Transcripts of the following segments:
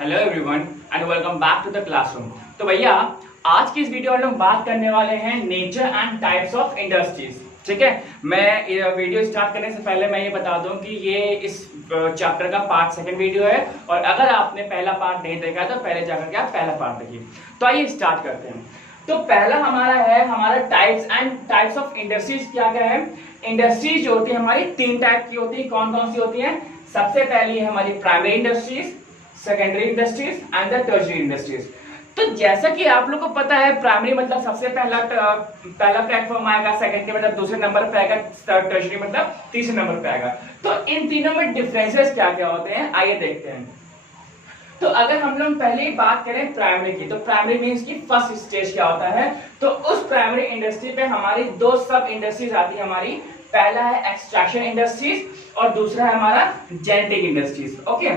Hello everyone and welcome back to the classroom. तो भैया आज की इस वीडियो में हम बात करने वाले हैं nature and types of industries. ठीक है, मैं ये वीडियो स्टार्ट करने से पहले मैं ये बता दूं कि ये इस चैप्टर का पार्ट सेकंड वीडियो है और अगर आपने पहला पार्ट नहीं देखा तो पहले जाकर के आप पहला पार्ट देखिए। तो आइए स्टार्ट करते हैं। तो पहला हमारा टाइप्स ऑफ इंडस्ट्रीज क्या क्या है। इंडस्ट्रीज जो होती है हमारी तीन टाइप की होती है। कौन कौन सी होती है? सबसे पहली है हमारी primary industries, secondary industries and the tertiary industries. तो जैसा कि आप लोग को पता है, प्राइमरी मतलब सबसे पहला प्लेटफॉर्म आएगा, सेकेंडरी मतलब दूसरे नंबर पे आएगा, टर्शियरी मतलब तीसरे नंबर पे आएगा। तो इन तीनों में डिफरेंसेस क्या क्या होते हैं आइए देखते हैं। तो अगर हम लोग पहले ही बात करें प्राइमरी की, तो प्राइमरी मींस की फर्स्ट स्टेज क्या होता है। तो उस प्राइमरी इंडस्ट्री पे हमारी दो सब इंडस्ट्रीज आती है हमारी। पहला है एक्सट्रैक्शन इंडस्ट्रीज और दूसरा है हमारा genetic industries. Okay,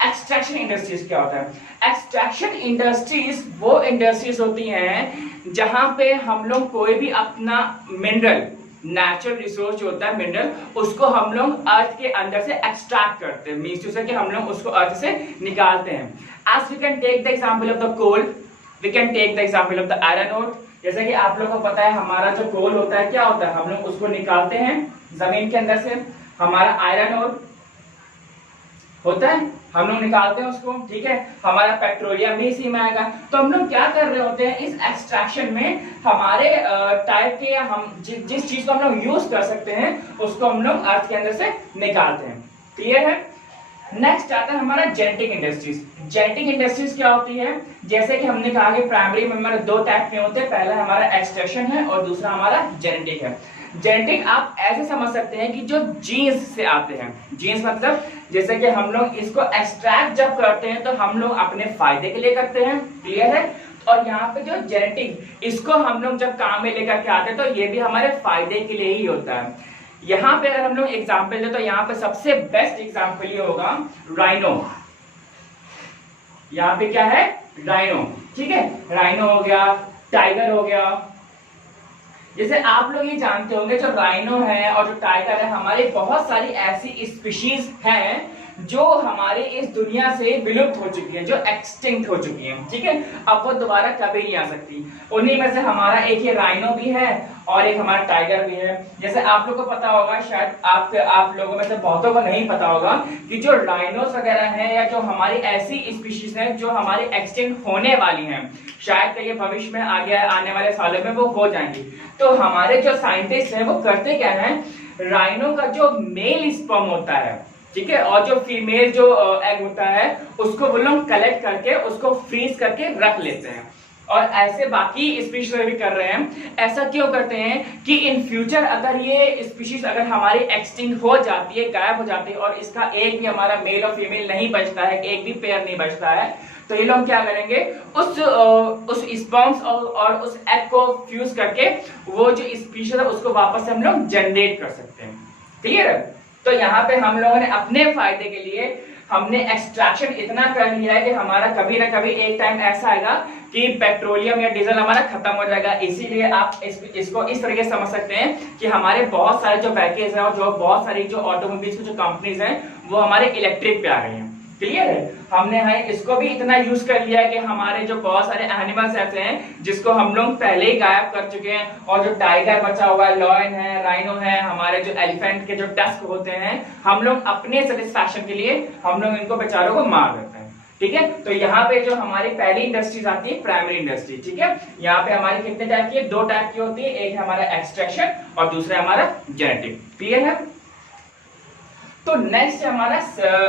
extraction industries क्या होता है? एक्सट्रैक्शन इंडस्ट्रीज वो इंडस्ट्रीज होती हैं जहां पे हम लोग कोई भी अपना मिनरल, नेचुरल रिसोर्स जो होता है मिनरल, उसको हम लोग अर्थ के अंदर से एक्सट्रैक्ट करते हैं। मींस टू से कि हम लोग उसको अर्थ से निकालते हैं। As we can take the example of the coal, we can take the example of the iron ore. जैसे कि आप लोगों को पता है हमारा जो कोल होता है क्या होता है, हम लोग उसको निकालते हैं जमीन के अंदर से। हमारा आयरन ओर होता है, हम लोग निकालते हैं उसको। ठीक है, हमारा पेट्रोलियम भी इसी में आएगा। तो हम लोग क्या कर रहे होते हैं इस एक्सट्रैक्शन में, हमारे टाइप के या हम जिस चीज को हम लोग यूज कर सकते हैं उसको हम लोग अर्थ के अंदर से निकालते हैं। क्लियर है? नेक्स्ट आता है हमारा जेनेटिक इंडस्ट्रीज। जेनेटिक इंडस्ट्रीज क्या होती है? जैसे कि हमने कहा कि प्राइमरी में हमारे दो टाइप में होते हैं। पहला हमारा एक्सट्रैक्शन है और दूसरा हमारा जेनेटिक है। जेनेटिक आप ऐसे समझ सकते हैं कि जो जीन्स से आते हैं। जीन्स मतलब जैसे कि हम लोग इसको एक्सट्रैक्ट जब करते हैं तो हम लोग अपने फायदे के लिए करते हैं। क्लियर है? और यहाँ पे जो जेनेटिक, इसको हम लोग जब काम में लेकर के आते हैं तो ये भी हमारे फायदे के लिए ही होता है। यहाँ पे अगर हम लोग एग्जाम्पल दे तो यहाँ पे सबसे बेस्ट एग्जाम्पल ये होगा राइनो। यहाँ पे क्या है? राइनो। ठीक है, राइनो हो गया, टाइगर हो गया। जैसे आप लोग ये जानते होंगे जो राइनो है और जो टाइगर है, हमारी बहुत सारी ऐसी स्पीशीज हैं जो हमारे इस दुनिया से विलुप्त हो चुकी है, जो एक्सटिंक्ट हो चुकी है। ठीक है, अब वो दोबारा कभी नहीं आ सकती। उन्हीं में से हमारा एक ये राइनो भी है और एक हमारा टाइगर भी है। जैसे आप लोग को पता होगा, शायद आप लोगों में से बहुतों को नहीं पता होगा कि जो राइनोस वगैरह हैं या जो हमारी ऐसी स्पीशीज हैं जो हमारी एक्सटिंक्ट होने वाली हैं, शायद ये भविष्य में आने वाले सालों में वो हो जाएंगी। तो हमारे जो साइंटिस्ट हैं वो करते क्या है, राइनो का जो मेल स्पर्म होता है, ठीक है, और जो फीमेल जो एग होता है उसको वो लोग कलेक्ट करके उसको फ्रीज करके रख लेते हैं। और ऐसे बाकी स्पीशीज भी कर रहे हैं। ऐसा क्यों करते हैं कि इन फ्यूचर अगर ये स्पीशीज अगर हमारी एक्सटिंक्ट हो जाती है, गायब हो जाती है और इसका एक भी हमारा मेल और फीमेल नहीं बचता है, एक भी पेयर नहीं बचता है, तो ये लोग क्या करेंगे, उस स्पर्म्स और उस एग को फ्यूज करके वो जो स्पीशीज है उसको वापस से हम लोग जनरेट कर सकते हैं। क्लियर है? तो यहाँ पे हम लोगों ने अपने फायदे के लिए हमने एक्सट्रैक्शन इतना कर लिया है कि हमारा कभी ना कभी एक टाइम ऐसा आएगा कि पेट्रोलियम या डीजल हमारा खत्म हो जाएगा। इसीलिए आप इसको इस तरीके से समझ सकते हैं कि हमारे बहुत सारे जो व्हीकल्स हैं और जो बहुत सारी जो ऑटोमोबाइल्स की जो कंपनीज हैं वो हमारे इलेक्ट्रिक पे आ गई हैं। क्लियर है? हमने इसको भी इतना यूज कर लिया है कि हमारे जो बहुत सारे एनिमल्स ऐसे हैं जिसको हम लोग पहले ही गायब कर चुके हैं। और जो टाइगर बचा हुआ है, लॉयन है, राइनो है, हमारे जो एलिफेंट के जो टस्क होते हैं, हम लोग अपने सेटिस्फैक्शन के लिए हम लोग इनको बेचारों को मार देते हैं। ठीक है, तो यहाँ पे जो हमारी पहली इंडस्ट्रीज आती है प्राइमरी इंडस्ट्री। ठीक है, यहाँ पे हमारी कितने टाइप की है? दो टाइप की होती है, एक है हमारा एक्सट्रैक्शन और दूसरा हमारा जेनेटिक। क्लियर है? तो नेक्स्ट है हमारा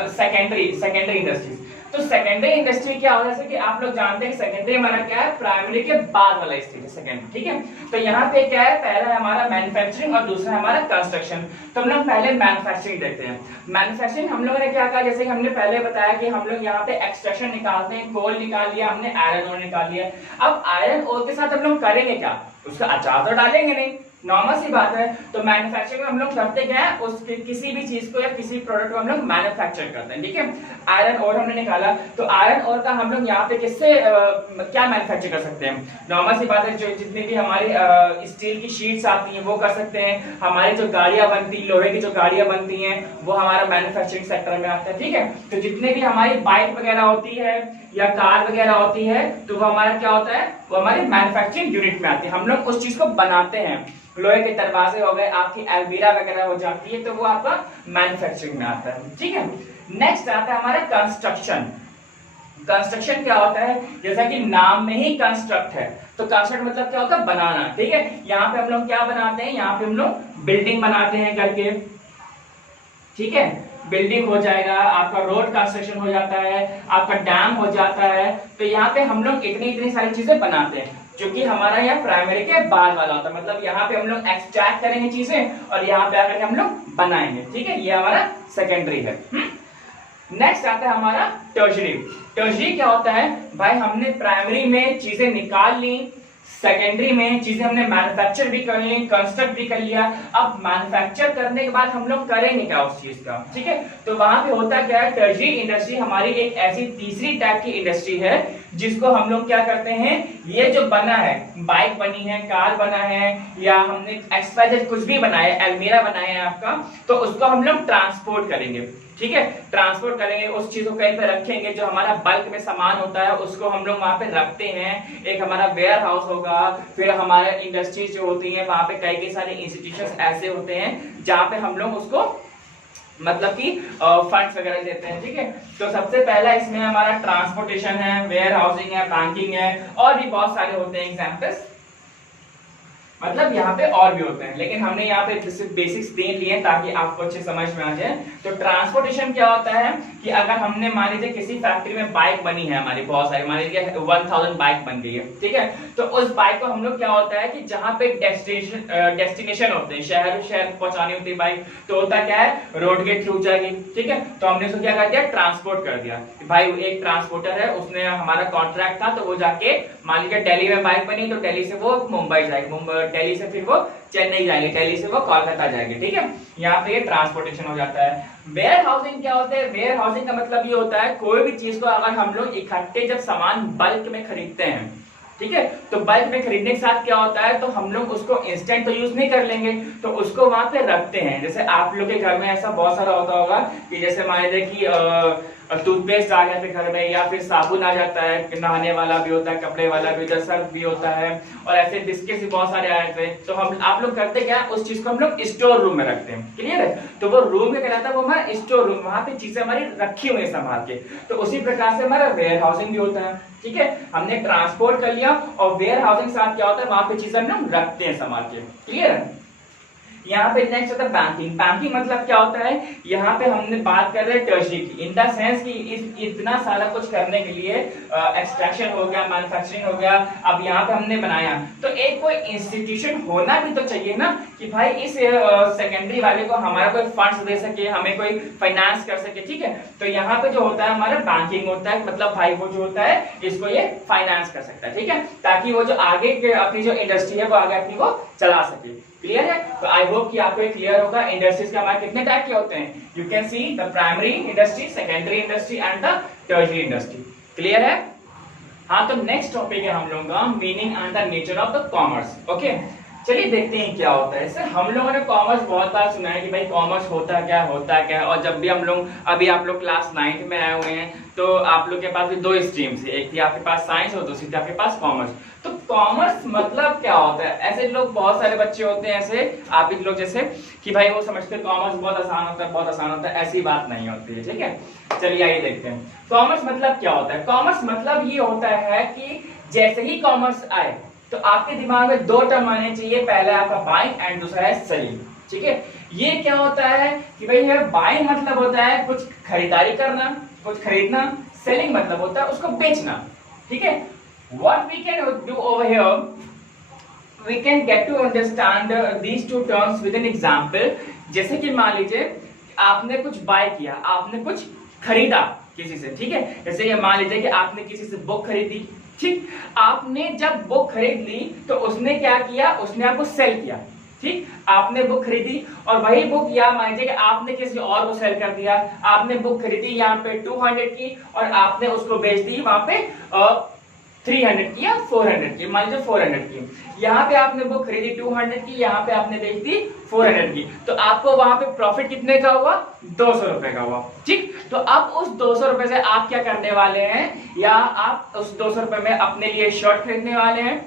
सेकेंडरी इंडस्ट्रीज। तो सेकेंडरी इंडस्ट्री क्या होता है? जैसे कि आप लोग जानते हैं सेकेंडरी हमारा क्या है, प्राइमरी के बाद वाला स्टेज है सेकेंडरी। ठीक है, तो यहाँ पे क्या है, पहला है हमारा मैन्युफैक्चरिंग और दूसरा है हमारा कंस्ट्रक्शन। तो हम लोग पहले मैन्युफैक्चरिंग देखते हैं। मैन्युफैक्चरिंग हम लोगों ने क्या कहा, जैसे कि हमने पहले बताया कि हम लोग यहाँ पे एक्सट्रैक्शन निकालते हैं, कोल निकाल लिया हमने, आयरन ओर निकाल लिया। अब आयरन ओर के साथ हम लोग करेंगे क्या? उसका अचार तो डालेंगे नहीं, नॉर्मल सी बात है। तो मैन्युफैक्चरिंग में हम लोग करते क्या है, उस किसी भी चीज को या किसी प्रोडक्ट को हम लोग मैन्युफैक्चर करते हैं, ठीक है। आयरन ओर हमने निकाला, तो आयरन ओर का हम लोग यहाँ पे किससे क्या मैन्युफैक्चर कर सकते हैं, नॉर्मल सी बात है, जो जितनी भी हमारी स्टील की शीट्स आती हैं वो कर सकते हैं, हमारी जो गाड़ियां बनती, लोहे की जो गाड़ियां बनती हैं वो हमारा मैन्युफैक्चरिंग सेक्टर में आता है, ठीक है। तो जितने भी हमारी बाइक वगैरह होती है या कार वगैरह होती है, तो वो हमारा क्या होता है, वो हमारी मैन्युफैक्चरिंग यूनिट में आती है, हम लोग उस चीज को बनाते हैं। लोहे के दरवाजे हो गए, आपकी अलमीरा वगैरह हो जाती है, तो वो आपका मैन्युफैक्चरिंग में आता है, ठीक है। नेक्स्ट आता है हमारा कंस्ट्रक्शन। कंस्ट्रक्शन क्या होता है, जैसा कि नाम में ही कंस्ट्रक्ट है, तो कंस्ट्रक्ट मतलब क्या होता है, बनाना, ठीक है। यहाँ पे हम लोग क्या बनाते हैं, यहाँ पे हम लोग बिल्डिंग बनाते हैं करके, ठीक है। बिल्डिंग हो जाएगा, आपका रोड कंस्ट्रक्शन हो जाता है, आपका डैम हो जाता है, तो यहाँ पे हम लोग इतनी सारी चीजें बनाते हैं, जो कि हमारा यहाँ प्राइमरी के बाद वाला होता है, मतलब यहाँ पे हम लोग एक्सट्रैक्ट करेंगे चीजें और यहाँ पे आकर हम लोग बनाएंगे, ठीक है। ये हमारा सेकेंडरी है। नेक्स्ट आता है हमारा टर्शरी। टर्शरी क्या होता है भाई, हमने प्राइमरी में चीजें निकाल ली, सेकेंडरी में चीजें हमने मैन्युफैक्चर भी कर ली, कंस्ट्रक्ट भी कर लिया, अब मैन्युफैक्चर करने के बाद हम लोग करेंगे क्या उस चीज का, ठीक है। तो वहां पे होता क्या है, टर्शरी इंडस्ट्री हमारी एक ऐसी तीसरी टाइप की इंडस्ट्री है जिसको हम लोग क्या करते हैं, ये जो बना है, बाइक बनी है, कार बना है, या हमने एक्सवाइजेड कुछ भी बना है, अलमीरा बना है आपका, तो उसको हम लोग ट्रांसपोर्ट करेंगे, ठीक है। ट्रांसपोर्ट करेंगे, उस चीज को कहीं पे रखेंगे, जो हमारा बल्क में सामान होता है उसको हम लोग वहां पे रखते हैं, एक हमारा वेयर हाउस होगा, फिर हमारे इंडस्ट्रीज जो होती हैं वहां पे कई सारे इंस्टीट्यूशंस ऐसे होते हैं जहां पे हम लोग उसको मतलब कि फंड्स वगैरह देते हैं, ठीक है। तो सबसे पहला इसमें हमारा ट्रांसपोर्टेशन है, वेयर हाउसिंग है, बैंकिंग है, और भी बहुत सारे होते हैं एग्जाम्पल्स, मतलब यहाँ पे और भी होते हैं, लेकिन हमने यहाँ पे सिर्फ बेसिक्स दे लिए ताकि आपको अच्छे समझ में आ जाए। तो ट्रांसपोर्टेशन क्या होता है कि अगर हमने मान लीजिए किसी फैक्ट्री में बाइक बनी है हमारी बहुत सारी, मान लीजिए 1000 बाइक बन गई है, ठीक है। तो उस बाइक को हम लोग क्या होता है कि जहाँ पे डेस्टिनेशन होते हैं, शहर पहुंचानी होती है बाइक, तो होता क्या है, रोड के थ्रू जाएगी, ठीक है। तो हमने उसको क्या कर दिया, ट्रांसपोर्ट कर दिया। भाई एक ट्रांसपोर्टर है, उसने हमारा कॉन्ट्रैक्ट था, तो वो जाके मान लीजिए दिल्ली में बाइक बनी, तो दिल्ली से वो मुंबई जाएगी, दिल्ली से फिर वो चेन्नई जाएंगे, दिल्ली से वो कोलकाता जाएंगे, ठीक है। यहाँ पे ये ट्रांसपोर्टेशन हो जाता है। वेयर हाउसिंग क्या होता है, वेयर हाउसिंग का मतलब ये होता है कोई भी चीज को अगर हम लोग इकट्ठे जब सामान बल्क में खरीदते हैं, ठीक है, तो बल्क में खरीदने के साथ क्या होता है, तो हम लोग उसको इंस्टेंट तो यूज नहीं कर लेंगे, तो उसको वहां पे रखते हैं। जैसे आप लोग के घर में ऐसा बहुत सारा होता होगा कि जैसे मान लीजिए कि टूथपेस्ट आ जाते घर में, या फिर साबुन आ जाता है, नहाने वाला भी होता है, कपड़े वाला भी होता है, सर्फ भी होता है, और ऐसे बिस्किट भी बहुत सारे आए थे। तो हम आप लोग करते क्या, उस चीज को हम लोग स्टोर रूम में रखते हैं, क्लियर है। तो वो रूम क्या कहलाता है, वो हमारा स्टोर रूम, वहां पे चीजें हमारी रखी हुई है संभाल के। तो उसी प्रकार से हमारा वेयर हाउसिंग भी होता है, ठीक है। हमने ट्रांसपोर्ट कर लिया, और वेयर हाउसिंग साथ क्या होता है, वहां पे चीजें हम लोग रखते हैं संभाल के, क्लियर है। यहाँ पे नेक्स्ट होता है बैंकिंग। बैंकिंग मतलब क्या होता है, यहाँ पे हमने बात कर रहे हैं टर्शरी की, इन द सेंस कि इतना सारा कुछ करने के लिए एक्सट्रैक्शन हो गया, मैन्युफैक्चरिंग हो गया, अब यहाँ पे हमने बनाया, तो एक कोई इंस्टीट्यूशन होना भी तो चाहिए ना, कि भाई इस सेकेंडरी वाले को हमारा कोई फंड्स दे सके, हमें कोई फाइनेंस कर सके, ठीक है। तो यहाँ पे जो होता है हमारा बैंकिंग होता है, मतलब भाई वो जो होता है इसको ये फाइनेंस कर सकता है, ठीक है, ताकि वो जो आगे अपनी जो इंडस्ट्री है वो आगे अपनी वो चला सके, क्लियर है। तो आई होप कि आपको क्लियर होगा इंडस्ट्रीज के हमारे कितने टाइप के होते हैं। You can see the primary industry, secondary industry and the tertiary industry, clear है। हाँ, तो नेक्स्ट टॉपिक है हम लोगों का meaning and the nature of the commerce. Okay, चलिए देखते हैं क्या होता है। सर हम लोगों ने कॉमर्स बहुत बार सुना है कि भाई कॉमर्स होता क्या है, और जब भी हम लोग अभी आप लोग क्लास 9th में आए हुए हैं, तो आप लोग के पास भी दो स्ट्रीम्स है, एक थी आपके पास साइंस और दूसरी थी आपके पास कॉमर्स। तो कॉमर्स मतलब क्या होता है, ऐसे लोग बहुत सारे बच्चे होते हैं ऐसे आप लोग जैसे कि भाई वो समझते हैं कॉमर्स बहुत आसान होता है, ऐसी बात नहीं होती है, ठीक है। चलिए आइए देखते हैं कॉमर्स मतलब क्या होता है। कॉमर्स मतलब ये होता है कि जैसे ही कॉमर्स आए तो आपके दिमाग में दो टर्म आने चाहिए, पहला आपका बाइंग एंड दूसरा है सेलिंग, ठीक है। ये क्या होता है कि भाई बाइंग मतलब होता है कुछ खरीदारी करना, कुछ खरीदना, सेलिंग मतलब होता है उसको बेचना, ठीक है। What we can do over here, we can get to understand these two terms with an example। जैसे कि मान लीजिए आपने कुछ बाय किया, आपने कुछ खरीदा किसी से, ठीक है। जैसे ये मान लीजिए कि आपने किसी से बुक खरीदी, ठीक। आपने जब बुक खरीद ली तो उसने क्या किया, उसने आपको सेल किया, ठीक, आपने बुक खरीदी और वही बुक या मान लीजिए कि आपने किसी और को सेल कर दिया, आपने बुक खरीदी यहाँ पे 200 की और आपने उसको बेच दी वहां पे 300 की या 400 की, मान लीजिए 400 की। यहाँ पे आपने बुक खरीदी 200 की, यहाँ पे आपने बेच दी 400 की, तो आपको वहां पे प्रॉफिट कितने का हुआ? 200 रुपए का हुआ। ठीक, तो अब उस 200 रुपए से आप क्या करने वाले हैं, या आप उस 200 रुपए में अपने लिए शर्ट खरीदने वाले हैं,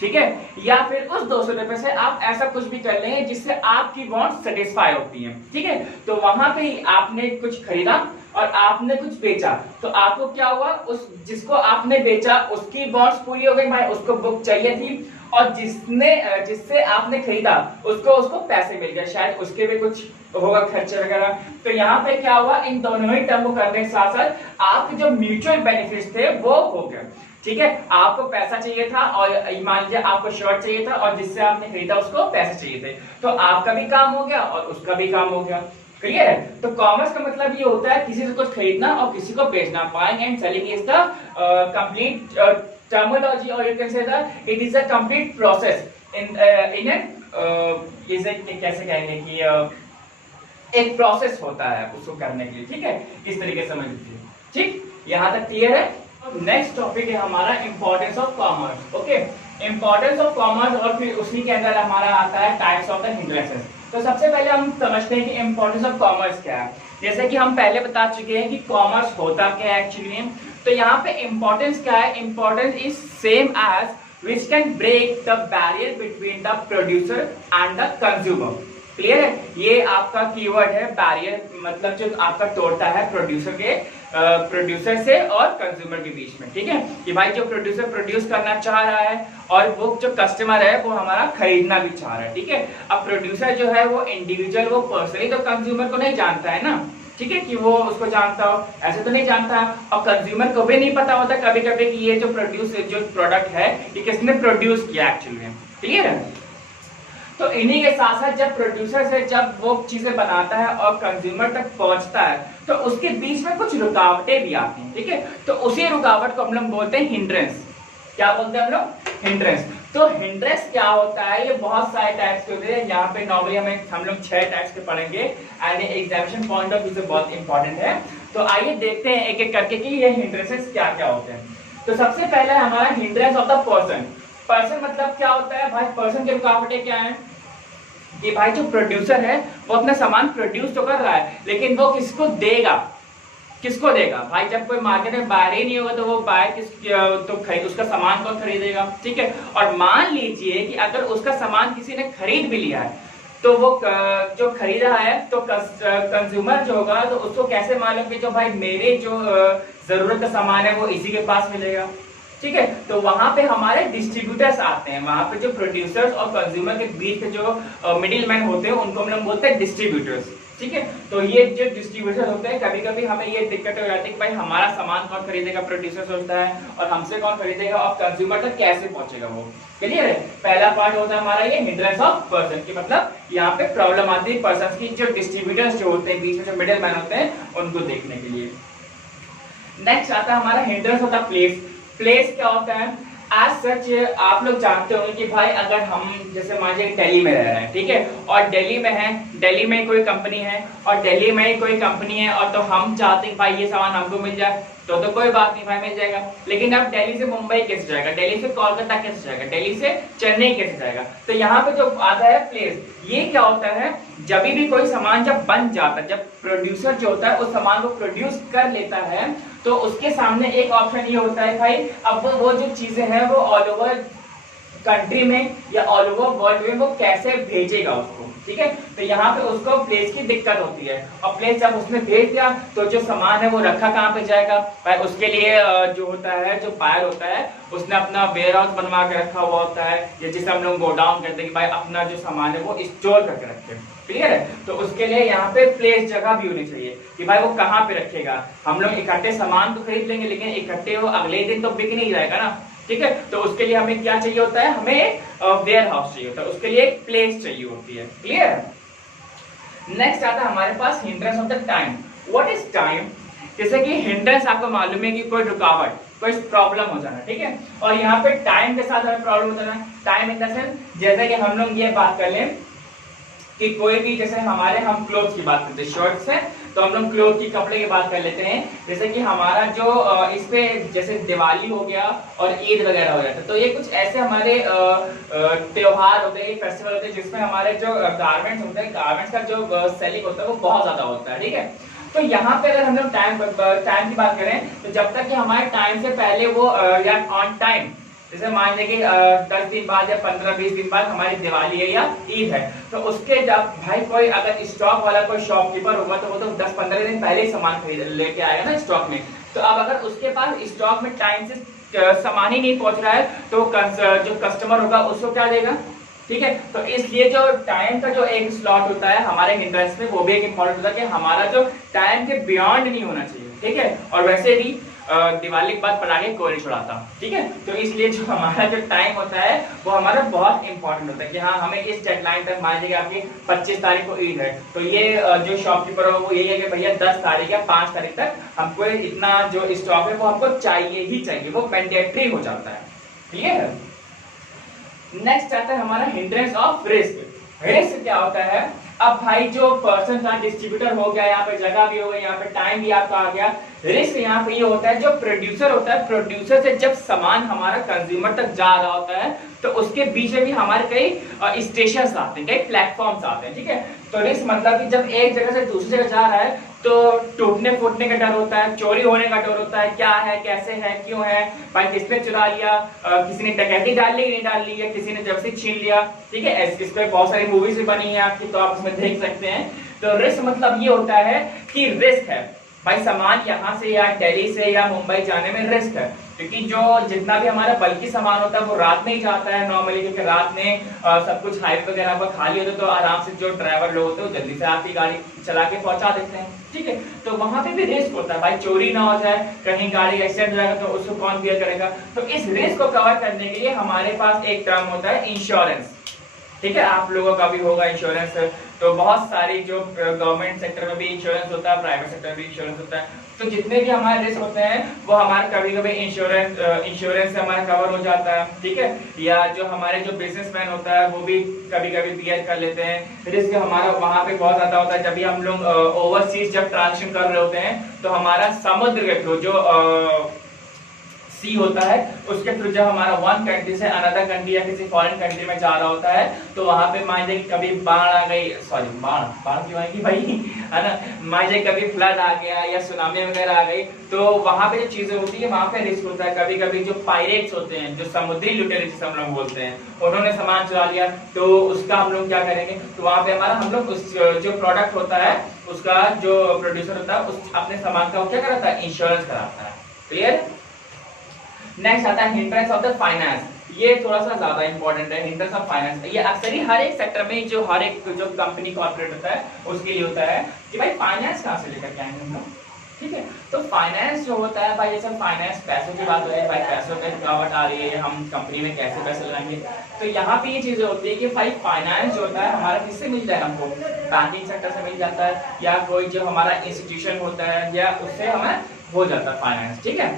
ठीक है, या फिर उस 200 रुपए से आप ऐसा कुछ भी कर लेंगे जिससे आपकी वांट सेटिस्फाई होती है। ठीक है, तो वहां पे ही आपने कुछ खरीदा और आपने कुछ बेचा, तो आपको क्या हुआ, उस जिसको आपने बेचा उसकी वांट्स पूरी हो गई, भाई उसको बुक चाहिए थी, और जिससे आपने खरीदा उसको पैसे मिल गए, शायद उसके भी कुछ होगा खर्चे वगैरह। तो यहाँ पे क्या हुआ, इन दोनों ही टर्म को करने के साथ साथ आपके जो म्यूचुअल बेनिफिट्स थे वो हो गए। ठीक है, आपको पैसा चाहिए था और मान लीजिए आपको शर्ट चाहिए था और जिससे आपने खरीदा उसको पैसे चाहिए थे, तो आपका भी काम हो गया और उसका भी काम हो गया। क्लियर है? तो कॉमर्स का मतलब ये होता है किसी से कुछ खरीदना और किसी को बेचना। Buying and selling is the complete terminology, और you can say that it is a complete process in कैसे कहेंगे कि एक प्रोसेस होता है उसको करने के लिए। ठीक है, इस तरीके से समझ लीजिए। ठीक, यहाँ तक क्लियर है? नेक्स्ट टॉपिक है हमारा importance of commerce. Okay, importance of commerce, और फिर उसी के अंदर हमारा आता है टाइप्स ऑफ द हिंड्रेंसेस। तो सबसे पहले हम समझते हैं कि इंपॉर्टेंस ऑफ कॉमर्स क्या है। जैसे कि हम पहले बता चुके हैं कि कॉमर्स होता क्या है एक्चुअली में। तो यहाँ पे इंपॉर्टेंस क्या है, importance is same as which can break the barrier between the producer and the consumer। Clear है? ये आपका कीवर्ड है बैरियर, मतलब जो आपका तोड़ता है प्रोड्यूसर से और कंज्यूमर के बीच में। ठीक है, कि भाई जो प्रोड्यूसर प्रोड्यूस करना चाह रहा है और वो जो कस्टमर है वो हमारा खरीदना भी चाह रहा है। ठीक है, अब प्रोड्यूसर जो है वो इंडिविजुअल, वो पर्सनली तो कंज्यूमर को नहीं जानता है ना, ठीक है, कि वो उसको जानता हो, ऐसे तो नहीं जानता है। और कंज्यूमर को भी नहीं पता होता कभी कभी कि ये जो प्रोडक्ट है ये किसने प्रोड्यूस किया एक्चुअली में। क्लियर है? तो इन्हीं के साथ साथ जब प्रोड्यूसर से जब वो चीजें बनाता है और कंज्यूमर तक पहुंचता है तो उसके बीच में कुछ रुकावटें भी आती हैं। ठीक है, तो उसी रुकावट को हम लोग बोलते हैं हिंड्रेंस। क्या बोलते हैं हम लोग? हिंड्रेंस। तो हिंड्रेंस क्या होता है, ये बहुत सारे टाइप्स के होते हैं। यहाँ पे नॉर्मली हम लोग 6 टाइप्स के पढ़ेंगे and examination point of view से बहुत इंपॉर्टेंट है। तो आइए देखते हैं एक एक करके कि ये हिंड्रेंसेस क्या क्या होते हैं। तो सबसे पहले हमारा hindrance of the person. Person मतलब क्या होता है भाई, पर्सन की रुकावटें क्या है कि भाई जो प्रोड्यूसर है वो अपना सामान प्रोड्यूस तो कर रहा है, लेकिन वो किसको देगा भाई, जब कोई मार्केट में बायर ही नहीं होगा तो वो बायर उसका सामान कौन खरीदेगा। ठीक है, और मान लीजिए कि अगर उसका सामान किसी ने खरीद भी लिया है तो वो जो खरीदा है तो कंज्यूमर जो होगा तो उसको कैसे मालूम कि जो भाई मेरे जो जरूरत का सामान है वो इसी के पास मिलेगा। ठीक है, तो वहां पे हमारे डिस्ट्रीब्यूटर्स आते हैं, वहां पे जो प्रोड्यूसर्स और कंज्यूमर के बीच के जो मिडिल मैन होते हैं उनको हम लोग बोलते हैं डिस्ट्रीब्यूटर्स। ठीक है, तो ये जो डिस्ट्रीब्यूटर होते हैं कभी कभी हमें ये दिक्कत हो जाती है कि भाई हमारा सामान कौन खरीदेगा, प्रोड्यूसर सोचता है, और हमसे कौन खरीदेगा और कंज्यूमर तक कैसे पहुंचेगा वो। क्लियर है? पहला पार्ट होता है हमारा ये हिंड्रेंस ऑफ पर्सन की, मतलब यहाँ पे प्रॉब्लम आती है पर्सन की, जो डिस्ट्रीब्यूटर्स जो होते हैं बीच में जो मिडिल मैन होते हैं उनको देखने के लिए। नेक्स्ट आता है हमारा hindrance of the place. Place क्या होता है? एज सच आप लोग जानते होंगे कि भाई अगर हम जैसे मान लीजिए दिल्ली में रह रहे हैं, ठीक है, और दिल्ली में है, दिल्ली में कोई कंपनी है और दिल्ली में कोई कंपनी है, और तो हम चाहते हैं भाई ये सामान हमको मिल जाए, तो कोई बात नहीं भाई मिल जाएगा। लेकिन अब दिल्ली से मुंबई कैसे जाएगा, दिल्ली से कोलकाता कैसे जाएगा, दिल्ली से चेन्नई कैसे जाएगा। तो यहाँ पे जो आता है प्लेस, ये क्या होता है, जब भी कोई सामान जब बन जाता है, जब प्रोड्यूसर जो होता है उस सामान को प्रोड्यूस कर लेता है तो उसके सामने एक ऑप्शन ये होता है भाई अब वो जो चीजें हैं वो ऑल ओवर कंट्री में या ऑल ओवर वर्ल्ड में वो कैसे भेजेगा उसको। ठीक है, तो यहाँ पे उसको प्लेस की दिक्कत होती है, और प्लेस जब उसने भेज दिया तो जो सामान है वो रखा कहाँ पे जाएगा भाई, उसके लिए जो होता है जो बायर होता है उसने अपना वेयर हाउस बनवा के रखा हुआ होता है, या जिसे हम लोग गोडाउन कहते हैं कि भाई अपना जो सामान है वो स्टोर करके रखे। क्लियर है? तो उसके लिए यहाँ पे प्लेस जगह भी होनी चाहिए कि भाई वो कहाँ पे रखेगा। हम लोग इकट्ठे सामान तो खरीद लेंगे लेकिन इकट्ठे वो अगले दिन तो बिक नहीं जाएगा ना। ठीक है, तो उसके लिए हमें क्या चाहिए होता है, हमें वेयर हाउस चाहिए होता है, उसके लिए एक प्लेस चाहिए होती है। क्लियर? नेक्स्ट आता है हमारे पास hindrance of the time. What is time? जैसे कि हिंड्रेंस आपको मालूम है कि कोई रुकावट, कोई प्रॉब्लम हो जाना, ठीक है। और यहाँ पे टाइम के साथ हमें प्रॉब्लम हो जाना, टाइम इन द सेंस जैसे कि हम लोग ये बात कर लें कि कोई भी, जैसे हमारे हम क्लोथ की बात करते हैं, शर्ट्स है तो हम लोग क्लोथ की कपड़े की बात कर लेते हैं। जैसे कि हमारा जो इस पे जैसे दिवाली हो गया और ईद वगैरह हो जाता है, तो ये कुछ ऐसे हमारे त्योहार होते हैं, फेस्टिवल होते हैं जिसमें हमारे जो गारमेंट्स होते हैं, गारमेंट्स का जो सेलिंग होता है वो बहुत ज्यादा होता है, ठीक है। तो यहाँ पे अगर हम लोग टाइम की बात करें तो जब तक कि हमारे टाइम से पहले वो या ऑन टाइम, जैसे मान लीजिए कि 10 दिन बाद या 15-20 दिन बाद हमारी दिवाली है या ईद है, तो उसके जब भाई कोई अगर स्टॉक वाला कोई शॉपकीपर होगा तो वो तो 10-15 दिन पहले ही सामान खरीद लेके आएगा ना स्टॉक में। तो अब अगर उसके पास स्टॉक में टाइम से सामान ही नहीं पहुंच रहा है तो जो कस्टमर होगा उसको क्या देगा, ठीक है। तो इसलिए जो टाइम का जो एक स्लॉट होता है हमारे हिंड्रेंस में, वो भी एक इंपॉर्टेंट होता है कि हमारा जो टाइम के बियॉन्ड नहीं होना चाहिए, ठीक है। और वैसे भी दिवाली के बाद पटाखे कोई नहीं छुड़ाता, ठीक है। तो इसलिए जो हमारा जो टाइम होता है वो हमारा बहुत इंपॉर्टेंट होता है कि हाँ हमें इस डेडलाइन तक, मान लीजिए आपकी 25 तारीख को ईद है, तो ये जो शॉपकीपर होगा वो यही है कि भैया 10 तारीख या 5 तारीख तक हमको इतना जो स्टॉक है वो हमको चाहिए ही चाहिए, वो मैंडेटरी हो जाता है, क्लियर है। नेक्स्ट आता है हमारा हिंड्रेंस ऑफ रिस्क। रिस्क क्या होता है, अब भाई जो पर्सन था, डिस्ट्रीब्यूटर हो गया, यहाँ पे जगह भी हो गई, यहाँ पे टाइम भी आपका आ गया। रिस्क यहाँ पे ये होता है जो प्रोड्यूसर होता है, प्रोड्यूसर से जब सामान हमारा कंज्यूमर तक जा रहा होता है तो उसके बीच में भी हमारे कई स्टेशन आते हैं, कई प्लेटफॉर्म्स आते हैं, ठीक है। तो रिस्क मतलब कि जब एक जगह से दूसरी जगह जा रहा है तो टूटने फूटने का डर होता है, चोरी होने का डर होता है, क्या है, कैसे है, क्यों है, भाई किसने चुरा लिया, किसी ने डकैती डाल ली नहीं डाल ली, या किसी ने जब से छीन लिया, ठीक है। इस पे बहुत सारी मूवीज भी बनी है आपकी, तो आप उसमें देख सकते हैं। तो रिस्क मतलब ये होता है कि रिस्क है भाई, सामान यहाँ से या दिल्ली से या मुंबई जाने में रिस्क है, क्योंकि जो जितना भी हमारा बल्कि सामान होता है वो रात में ही जाता है नॉर्मली, क्योंकि रात में सब कुछ हाईवे वगैरह पर खाली होता है, तो आराम से जो ड्राइवर लोग होते हैं जल्दी से आपकी गाड़ी चला के पहुंचा देते हैं, ठीक है। तो वहां पे भी रिस्क होता है भाई, चोरी ना हो जाए, कहीं गाड़ी एक्सीडेंट हो जाएगा तो उसको कौन बियर करेगा। तो इस रिस्क को कवर करने के लिए हमारे पास एक टर्म होता है इंश्योरेंस, ठीक है। आप लोगों का भी होगा इंश्योरेंस, तो बहुत सारी जो गवर्नमेंट सेक्टर में भी इंश्योरेंस होता है, प्राइवेट सेक्टर में भी इंश्योरेंस होता है। तो जितने भी हमारे रिस्क होते हैं वो हमारे कभी कभी इंश्योरेंस से हमारा कवर हो जाता है, ठीक है। या जो हमारे जो बिजनेसमैन होता है वो भी कभी कभी बियर कर लेते हैं। रिस्क हमारा वहां पे बहुत ज्यादा होता है जब भी हम लोग ओवरसीज जब ट्रांजेक्शन कर रहे होते हैं, तो हमारा समुद्र के थ्रू जो सी होता है उसके थ्रू जब हमारा वन कंट्री से अनदर कंट्री या किसी फॉरेन कंट्री में जा रहा होता है, तो वहां पे मान लीजिए कभी बाढ़ आ गई, सॉरी बाढ़ क्यों आएगी भाई, है ना, मान लीजिए कभी फ्लड आ गया या सुनामी वगैरह आ गई, तो वहां पे जो चीजें होती है वहां पे रिस्क होता है। कभी कभी जो पायरेट्स होते हैं, जो समुद्री लुटेरे जिसे हम लोग बोलते हैं, उन्होंने सामान चुरा लिया, तो उसका हम लोग क्या करेंगे, तो वहां पे हमारा हम लोग उस जो प्रोडक्ट होता है उसका जो प्रोड्यूसर होता है उस अपने सामान का क्या कराता है, इंश्योरेंस कराता है, क्लियर। नेक्स्ट आता है हिंड्रेंस ऑफ द फाइनेंस। ये थोड़ा सा ज्यादा इंपॉर्टेंट है, हिंड्रेंस ऑफ फाइनेंस। ये अक्सर ही हर एक सेक्टर में जो हर एक जो कंपनी कॉर्पोरेट होता है उसके लिए होता है कि भाई फाइनेंस कहाँ से लेकर के आएंगे हम लोग, ठीक है। तो फाइनेंस जो होता है भाई, जैसे फाइनेंस पैसों की बात हो रही है, भाई पैसों में रुकावट आ रही है, हम कंपनी में कैसे पैसे लगाएंगे, तो यहाँ पे ये चीजें होती है कि भाई फाइनेंस जो होता है हमारा किससे मिल जाए, हमको बैंकिंग सेक्टर से मिल जाता है, या कोई जो हमारा इंस्टीट्यूशन होता है या उससे हमें हो जाता है फाइनेंस, ठीक है।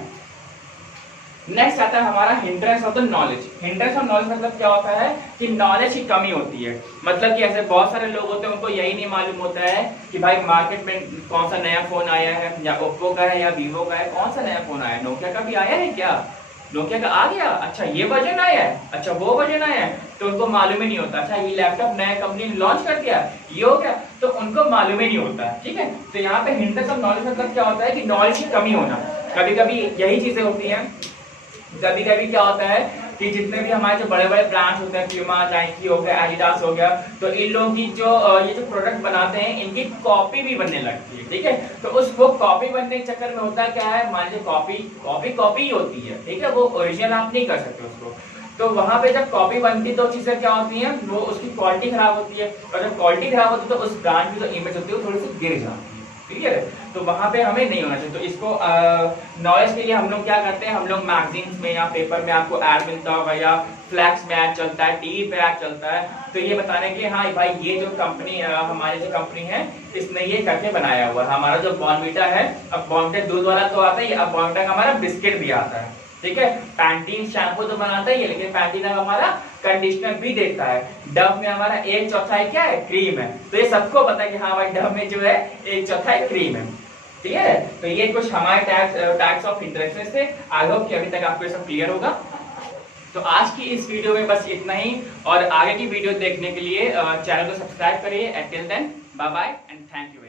नेक्स्ट आता है हमारा hindrance of the knowledge. Hindrance of knowledge मतलब क्या होता है कि नॉलेज की कमी होती है, मतलब कि ऐसे बहुत सारे लोग होते हैं उनको यही नहीं मालूम होता है कि भाई मार्केट में कौन सा नया फोन आया है, या ओप्पो का है या वीवो का है, कौन सा नया फोन आया है, नोकिया का भी आया है क्या, नोकिया का आ गया, अच्छा ये वर्जन आया है, अच्छा वो वर्जन आया है, तो उनको मालूम ही नहीं होता। अच्छा ये लैपटॉप नया कंपनी ने लॉन्च कर दिया, ये हो गया, तो उनको मालूम ही नहीं होता, ठीक है। तो यहाँ पे हिंड्रेंस ऑफ नॉलेज मतलब क्या होता है कि नॉलेज की कमी होना। कभी कभी यही चीजें होती हैं, कभी कभी क्या होता है कि जितने भी हमारे जो बड़े बड़े ब्रांड्स होते हैं, प्यूमा, नाइकी हो गया, एडिडास हो गया, तो इन लोगों की जो ये जो प्रोडक्ट बनाते हैं इनकी कॉपी भी बनने लगती है, ठीक है। तो उस वो कॉपी बनने के चक्कर में होता क्या है, मान लीजिए कॉपी ही होती है, ठीक है, वो ओरिजिनल आप नहीं कर सकते उसको। तो वहां पे जब कॉपी बनती है तो चीजें क्या होती हैं, वो उसकी क्वालिटी खराब होती है, और जब क्वालिटी खराब होती है तो उस ब्रांड की जो इमेज होती है वो थोड़ी सी गिर जाती है, क्लियर है? तो वहां पे हमें नहीं होना चाहिए। तो इसको नॉलेज के लिए हम लोग क्या करते हैं, हम लोग मैगजीन्स में या पेपर में आपको ऐड मिलता होगा या फ्लैक्स में ऐड चलता है, टीवी पे ऐड चलता है, तो ये बताने के लिए हाँ भाई ये जो कंपनी हमारी जो कंपनी है इसने ये करके बनाया हुआ है। हमारा जो बॉर्नवीटा है, अब बॉर्नवीटा दूध वाला तो आता है, अब बॉर्नवीटा का हमारा बिस्किट भी आता है, ठीक है। पैंटीन शैम्पू तो बनाता ही है, लेकिन पैंटीन हमारा कंडीशनर भी देता है। डव में हमारा 1/4 क्या है, क्रीम है। तो ये सबको पता है कि हाँ भाई डव में जो है 1/4 क्रीम है, क्लियर है। तो ये कुछ हमारे टैग्स ऑफ इंटरेस्ट थे। आई होप कि अभी तक आपको ये सब क्लियर होगा। तो आज की इस वीडियो में बस इतना ही, और आगे की वीडियो देखने के लिए चैनल को सब्सक्राइब करिए। Till then bye bye and thank you.